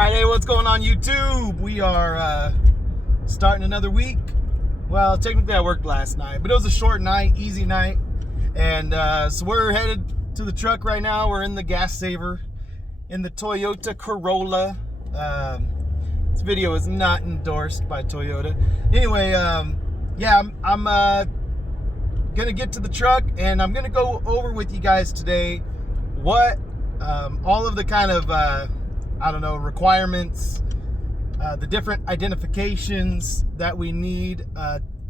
right, hey, what's going on YouTube? We are starting another week. Well, technically I worked last night, but it was a short night, easy night. And so we're headed to the truck right now. We're in the gas saver in the Toyota Corolla. This video is not endorsed by Toyota. Anyway, yeah, I'm gonna get to the truck and I'm gonna go over with you guys today what all of the kind of I don't know, requirements, the different identifications that we need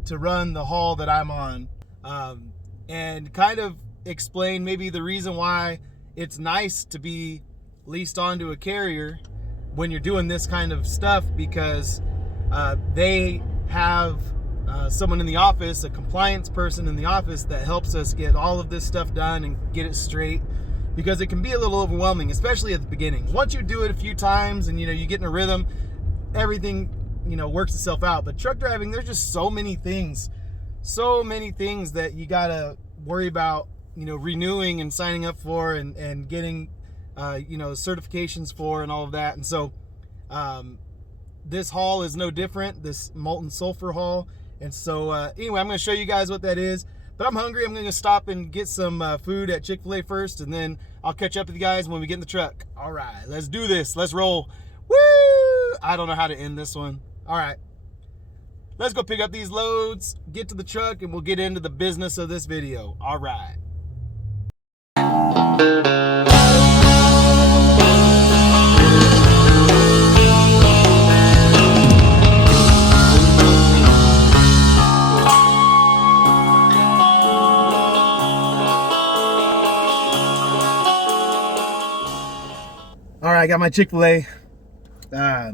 to run the haul that I'm on, and kind of explain maybe the reason why it's nice to be leased onto a carrier when you're doing this kind of stuff, because they have someone in the office, a compliance person in the office that helps us get all of this stuff done and get it straight, because it can be a little overwhelming, especially at the beginning. Once you do it a few times and you get in a rhythm, everything works itself out. But truck driving, there's just so many things that you gotta worry about, renewing and signing up for and getting certifications for and all of that. And so this haul is no different, this molten sulfur haul. And so anyway, I'm gonna show you guys what that is. But I'm hungry. I'm going to stop and get some food at ChickFilA first, and then I'll catch up with you guys when we get in the truck. All right, let's do this. Let's roll. Woo! I don't know how to end this one. All right. Let's go pick up these loads, get to the truck, and we'll get into the business of this video. All right. All right, I got my ChickFilA. I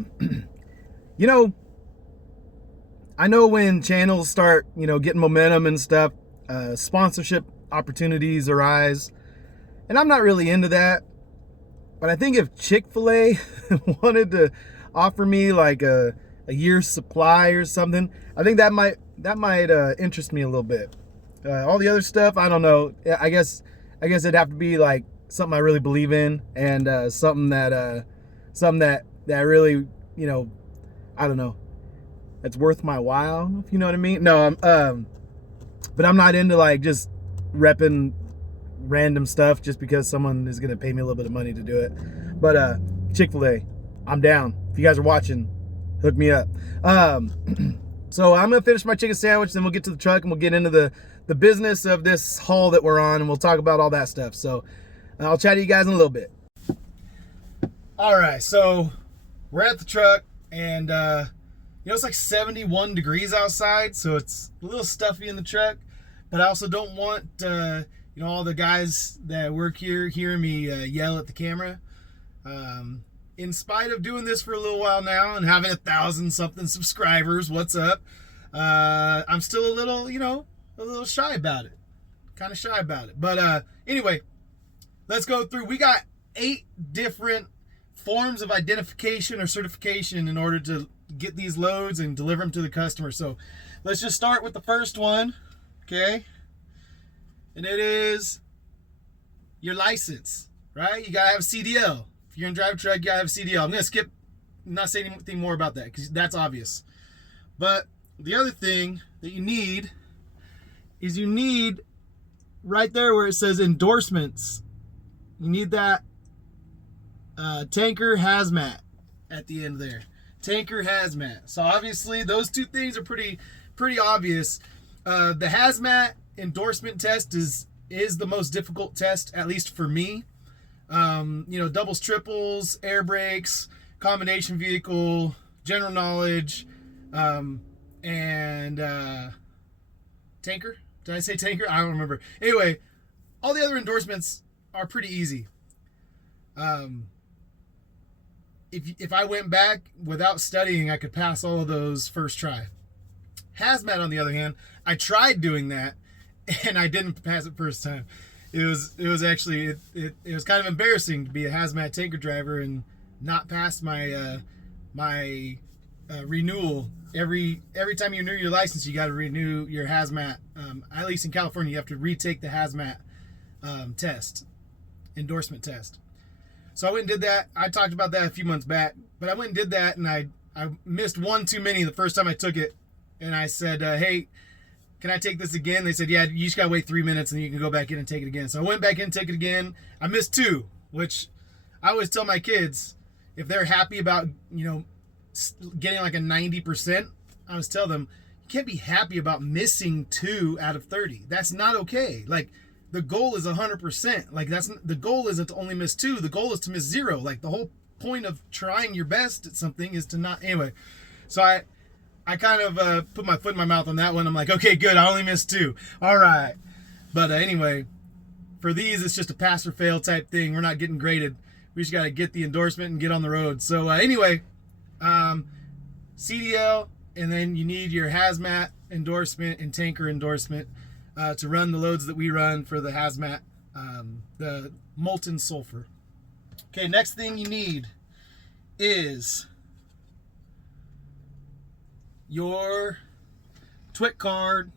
know when channels start, getting momentum and stuff, sponsorship opportunities arise. And I'm not really into that. But I think if ChickFilA wanted to offer me like a year's supply or something, I think that might interest me a little bit. All the other stuff, I don't know. I guess it'd have to be like something I really believe in, and something that really, I don't know, that's worth my while, if you know what I mean. No, but I'm not into like just repping random stuff just because someone is gonna pay me a little bit of money to do it. But ChickFilA, I'm down. If you guys are watching, hook me up. So I'm gonna finish my chicken sandwich, then we'll get to the truck and we'll get into the business of this haul that we're on, and we'll talk about all that stuff. So I'll chat to you guys in a little bit. All right, so we're at the truck, and it's like 71 degrees outside, so it's a little stuffy in the truck. But I also don't want all the guys that work here hearing me yell at the camera. In spite of doing this for a little while now and having 1,000-something subscribers, what's up? I'm still a little shy about it, kind of shy about it. But anyway. Let's go through. We got 8 different forms of identification or certification in order to get these loads and deliver them to the customer. So let's just start with the first one, okay? And it is your license, right? You gotta have CDL. If you're gonna drive a truck, you gotta have CDL. I'm gonna skip, not say anything more about that because that's obvious. But the other thing that you need is right there where it says endorsements. You need that tanker hazmat at the end there. Tanker hazmat. So obviously those two things are pretty obvious. The hazmat endorsement test is the most difficult test, at least for me. Doubles, triples, air brakes, combination vehicle, general knowledge, and tanker. Did I say tanker? I don't remember. Anyway, all the other endorsements are pretty easy. If I went back without studying, I could pass all of those first try. Hazmat, on the other hand, I tried doing that and I didn't pass it first time. It was actually it was kind of embarrassing to be a hazmat tanker driver and not pass my renewal. Every time you renew your license, you got to renew your hazmat. At least in California, you have to retake the hazmat endorsement test. So I went and did that. I talked about that a few months back. But I went and did that, and I missed one too many the first time I took it. And I said, hey, can I take this again? They said, yeah, you just got to wait 3 minutes and you can go back in and take it again. So I went back in and take it again. I missed 2, which I always tell my kids, if they're happy about, getting like a 90%, I always tell them, you can't be happy about missing 2 out of 30. That's not okay. Like, the goal is 100%. Like, the goal isn't to only miss 2. The goal is to miss 0. Like, the whole point of trying your best at something is to not. Anyway, so I kind of put my foot in my mouth on that one. I'm like, okay, good. I only missed 2. All right. But anyway, for these, it's just a pass or fail type thing. We're not getting graded. We just got to get the endorsement and get on the road. So anyway, CDL, and then you need your hazmat endorsement and tanker endorsement to run the loads that we run for the hazmat, the molten sulfur. Okay, next thing you need is your TWIC card.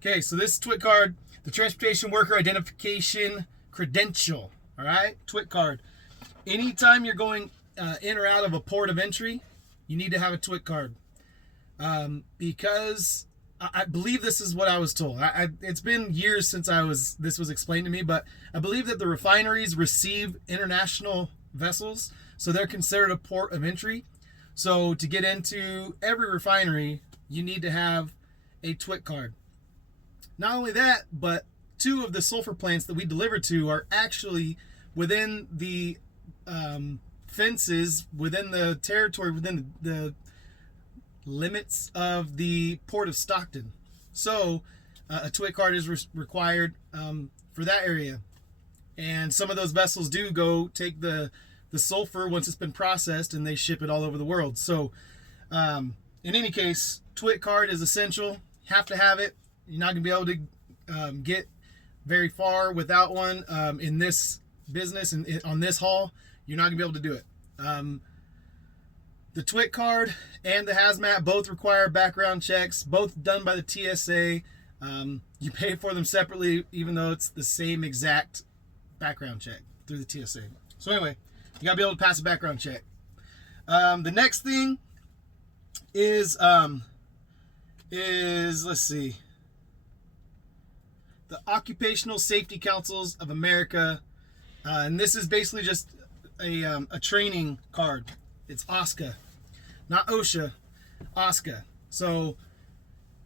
Okay, so this TWIC card, the Transportation Worker Identification Credential. All right, TWIC card. Anytime you're going in or out of a port of entry, you need to have a TWIC card. Because I believe this is what I was told. It's been years since this was explained to me, but I believe that the refineries receive international vessels, so they're considered a port of entry. So to get into every refinery, you need to have a TWIC card. Not only that, but 2 of the sulfur plants that we deliver to are actually within the fences, within the territory, within the limits of the port of Stockton. So a TWIC card is required for that area. And some of those vessels do go take the sulfur once it's been processed, and they ship it all over the world. So in any case, TWIC card is essential. Have to have it. You're not going to be able to get very far without one in this business and on this haul. You're not going to be able to do it. The TWIC card and the hazmat both require background checks, both done by the TSA. You pay for them separately, even though it's the same exact background check through the TSA. So anyway, you gotta be able to pass a background check. The next thing is let's see, the Occupational Safety Councils of America, and this is basically just a training card. It's OSHA, not OSHA, OSHA. So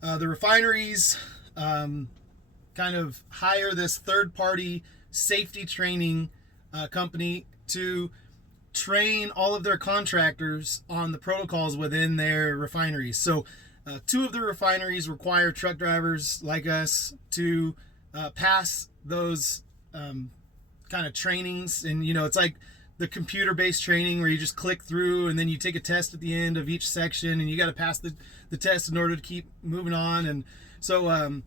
the refineries kind of hire this third-party safety training company to train all of their contractors on the protocols within their refineries. So 2 of the refineries require truck drivers like us to pass those kind of trainings. And, it's like the computer-based training where you just click through and then you take a test at the end of each section, and you got to pass the test in order to keep moving on. And so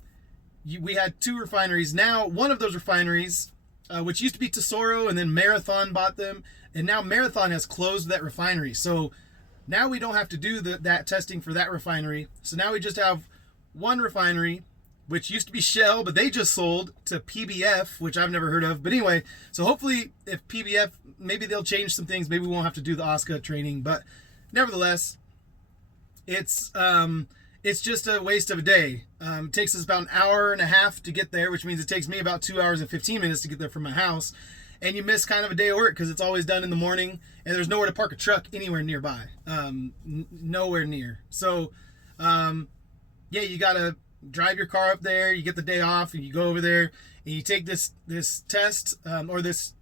we had 2 refineries. Now, one of those refineries, which used to be Tesoro, and then Marathon bought them, and now Marathon has closed that refinery. So now we don't have to do that testing for that refinery. So now we just have one refinery, which used to be Shell, but they just sold to PBF, which I've never heard of. But anyway, so hopefully if PBF, maybe they'll change some things. Maybe we won't have to do the OSHA training. But nevertheless, it's just a waste of a day. It takes us about an hour and a half to get there, which means it takes me about 2 hours and 15 minutes to get there from my house. And you miss kind of a day of work because it's always done in the morning, and there's nowhere to park a truck anywhere nearby. Nowhere near. So, yeah, you got to drive your car up there. You get the day off, and you go over there, and you take this test or this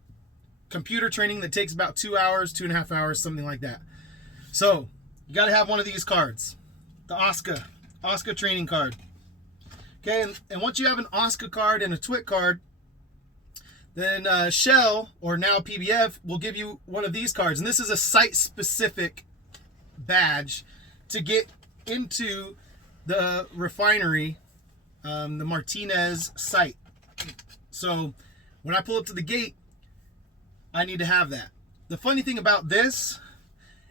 computer training that takes about 2 hours, 2.5 hours, something like that. So, you got to have one of these cards. The OSHA training card. Okay, and once you have an OSHA card and a TWIC card, then Shell, or now PBF, will give you one of these cards. And this is a site-specific badge to get into the refinery, the Martinez site. So when I pull up to the gate, I need to have that. The funny thing about this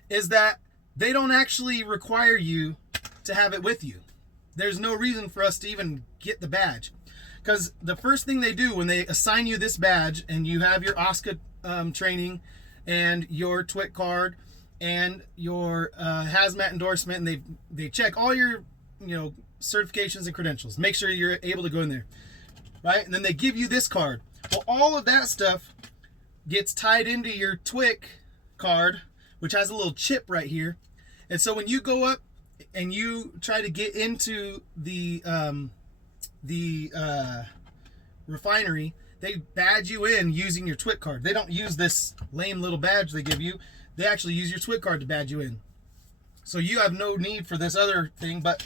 is that they don't actually require you to have it with you. There's no reason for us to even get the badge. Because the first thing they do when they assign you this badge and you have your OSHA training and your TWIC card and your hazmat endorsement, and they check all your certifications and credentials. Make sure you're able to go in there, right? And then they give you this card. Well, all of that stuff gets tied into your TWIC card, which has a little chip right here. And so when you go up and you try to get into the refinery, they badge you in using your TWIC card. They don't use this lame little badge they give you. They actually use your TWIC card to badge you in. So you have no need for this other thing, but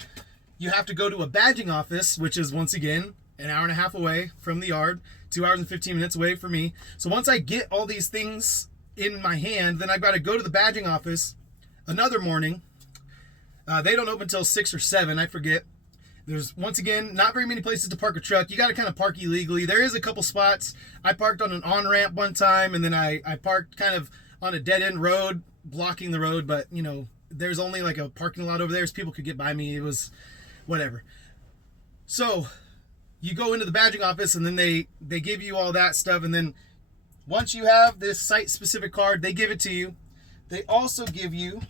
you have to go to a badging office, which is, once again, an hour and a half away from the yard, 2 hours and 15 minutes away from me. So once I get all these things in my hand, then I've got to go to the badging office another morning. They don't open until 6 or 7, I forget. There's, once again, not very many places to park a truck. You got to kind of park illegally. There is a couple spots. I parked on an on-ramp one time, and then I parked kind of on a dead-end road, blocking the road, but, there's only like a parking lot over there, so people could get by me. It was whatever. So you go into the badging office, and then they give you all that stuff, and then once you have this site-specific card, they give it to you. They also give you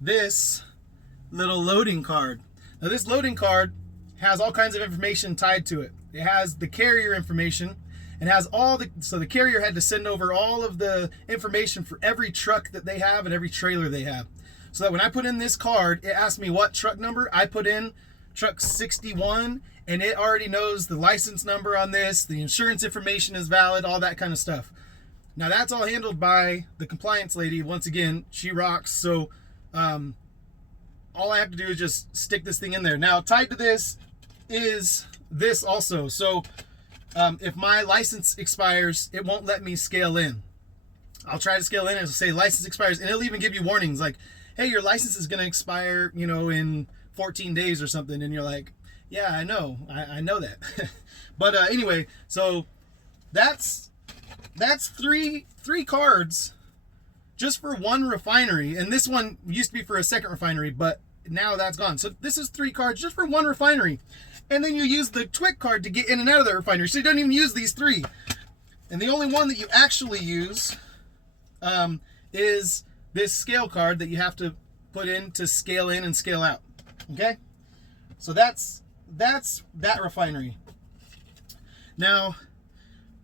this little loading card. Now this loading card has all kinds of information tied to it. It has the carrier information. It has so the carrier had to send over all of the information for every truck that they have and every trailer they have. So that when I put in this card, it asked me what truck number. I put in truck 61, and it already knows the license number on this, the insurance information is valid, all that kind of stuff. Now that's all handled by the compliance lady. Once again, she rocks. So all I have to do is just stick this thing in there. Now, tied to this is this also. So if my license expires, it won't let me scale in. I'll try to scale in and it'll say license expires, and it'll even give you warnings like, hey, your license is going to expire, in 14 days or something. And you're like, yeah, I know. I know that. But anyway, so that's three cards just for one refinery. And this one used to be for a second refinery, but now that's gone. So this is 3 cards just for one refinery. And then you use the TWIC card to get in and out of the refinery. So you don't even use these 3. And the only one that you actually use is this scale card that you have to put in to scale in and scale out. Okay? So that's that refinery. Now,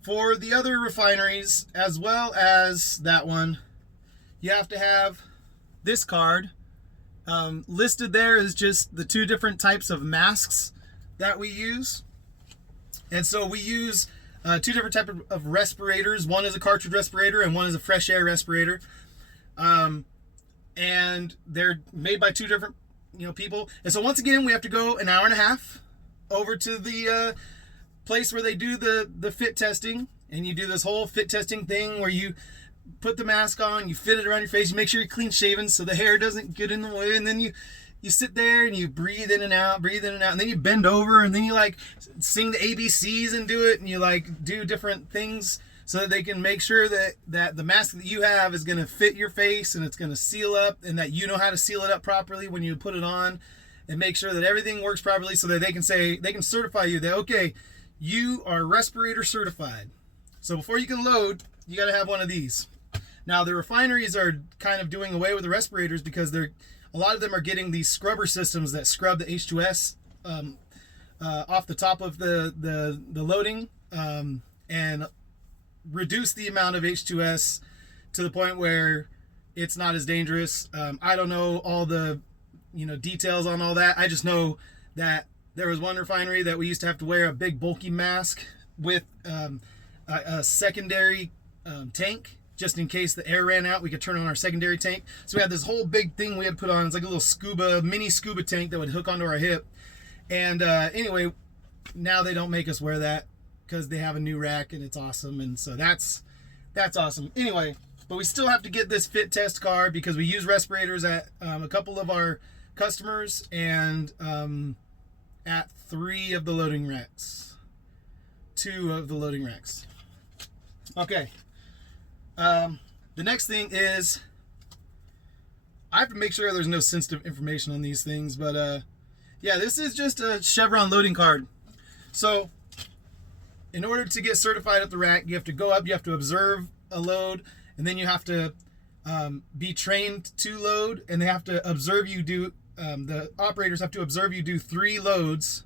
for the other refineries, as well as that one, you have to have this card. Listed there is just the 2 different types of masks that we use. And so we use 2 different types of respirators. One is a cartridge respirator and one is a fresh air respirator. And they're made by 2 different people. And so once again, we have to go an hour and a half over to the place where they do the fit testing. And you do this whole fit testing thing where you put the mask on, you fit it around your face, you make sure you're clean shaven so the hair doesn't get in the way, and then you sit there and you breathe in and out, and then you bend over, and then you like sing the ABCs and do it, and you like do different things so that they can make sure that the mask that you have is going to fit your face and it's going to seal up, and that you know how to seal it up properly when you put it on, and make sure that everything works properly so that they can certify you that, okay, you are respirator certified. So before you can load, you got to have one of these. Now, the refineries are kind of doing away with the respirators because a lot of them are getting these scrubber systems that scrub the H2S off the top of the loading and reduce the amount of H2S to the point where it's not as dangerous. I don't know all the details on all that. I just know that there was one refinery that we used to have to wear a big bulky mask with a secondary tank, just in case the air ran out. We could turn on our secondary tank. So we had this whole big thing we had put on. It's like a little mini scuba tank that would hook onto our hip. And anyway, now they don't make us wear that because they have a new rack and it's awesome. And so that's awesome. Anyway, but we still have to get this fit test card because we use respirators at a couple of our customers and at 3 of the loading racks. 2 of the loading racks. Okay. The next thing is I have to make sure there's no sensitive information on these things, but yeah, this is just a Chevron loading card. So in order to get certified at the rack, you have to go up, you have to observe a load, and then you have to be trained to load, and they have to observe you do, the operators have to observe you do 3 loads,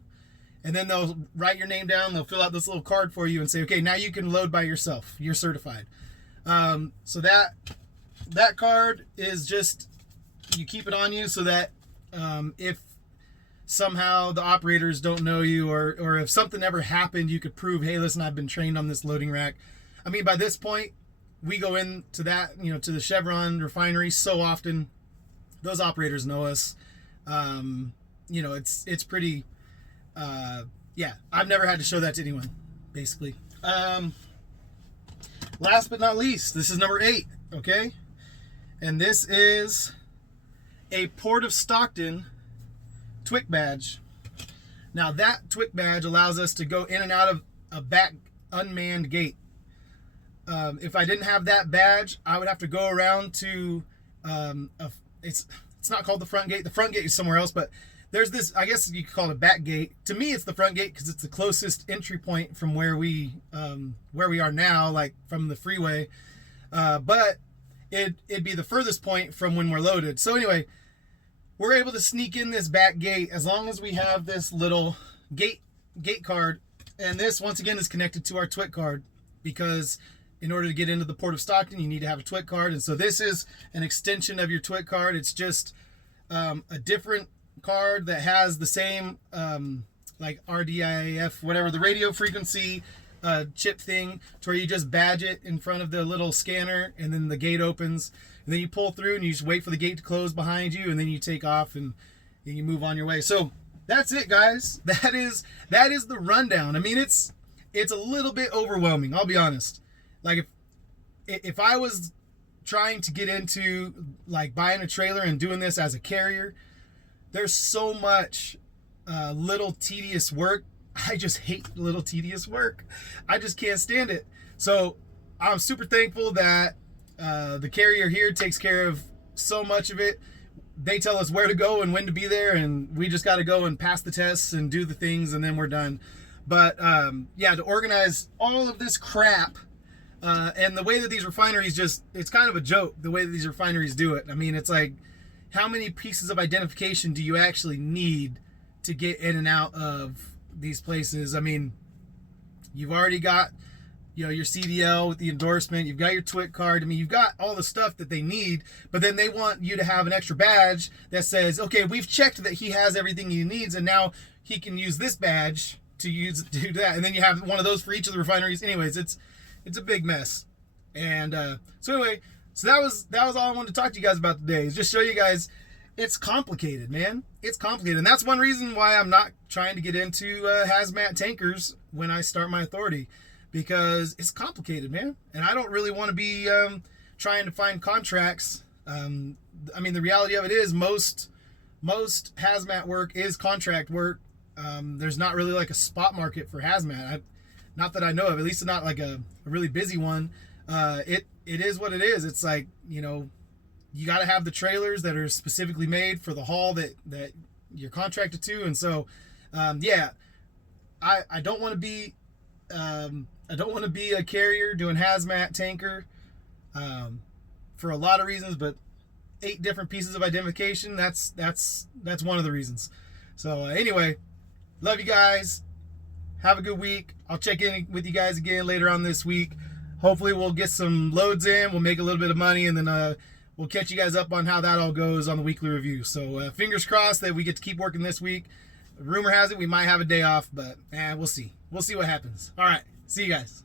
and then they'll write your name down, they'll fill out this little card for you and say, okay, now you can load by yourself, you're certified. So that card is just, you keep it on you so that if somehow the operators don't know you, or if something ever happened, you could prove, hey, listen, I've been trained on this loading rack. I mean, by this point, we go into that, to the Chevron refinery so often, those operators know us. It's pretty, yeah, I've never had to show that to anyone, basically. Last but not least, this is number 8, okay? And this is a Port of Stockton TWIC badge. Now that TWIC badge allows us to go in and out of a back unmanned gate. If I didn't have that badge, I would have to go around to, it's not called the front gate. The front gate is somewhere else, but there's this, I guess you could call it a back gate. To me, it's the front gate because it's the closest entry point from where we are now, like from the freeway. But it'd be the furthest point from when we're loaded. So anyway, we're able to sneak in this back gate as long as we have this little gate card. And this, once again, is connected to our TWIC card, because in order to get into the Port of Stockton, you need to have a TWIC card. And so this is an extension of your TWIC card. It's just a different card that has the same like RDIF, whatever, the radio frequency chip thing, to where you just badge it in front of the little scanner, and then the gate opens, and then you pull through and you just wait for the gate to close behind you, and then you take off and you move on your way. So that's it, guys. That is the rundown. I mean, it's a little bit overwhelming, I'll be honest. Like if I was trying to get into like buying a trailer and doing this as a carrier, there's so much little tedious work. I just hate little tedious work. I just can't stand it. So I'm super thankful that the carrier here takes care of so much of it. They tell us where to go and when to be there, and we just got to go and pass the tests and do the things, and then we're done. But yeah, to organize all of this crap, and the way that these refineries it's kind of a joke, the way that these refineries do it. I mean, it's like, how many pieces of identification do you actually need to get in and out of these places? I mean, you've already got, your CDL with the endorsement, you've got your TWIC card. I mean, you've got all the stuff that they need, but then they want you to have an extra badge that says, okay, we've checked that he has everything he needs, and now he can use this badge to do that. And then you have one of those for each of the refineries. Anyways, it's a big mess. And so anyway, so that was all I wanted to talk to you guys about today, is just show you guys it's complicated, man. It's complicated. And that's one reason why I'm not trying to get into hazmat tankers when I start my authority, because it's complicated, man. And I don't really want to be trying to find contracts. I mean, the reality of it is most hazmat work is contract work. There's not really like a spot market for hazmat. Not that I know of, at least not like a really busy one. It is what it is. It's like, you got to have the trailers that are specifically made for the haul that you're contracted to. And so, yeah, I don't want to be, a carrier doing hazmat tanker, for a lot of reasons, but 8 different pieces of identification, that's one of the reasons. So anyway, love you guys. Have a good week. I'll check in with you guys again later on this week. Hopefully we'll get some loads in. We'll make a little bit of money, and then we'll catch you guys up on how that all goes on the weekly review. So fingers crossed that we get to keep working this week. Rumor has it we might have a day off, but we'll see. We'll see what happens. All right. See you guys.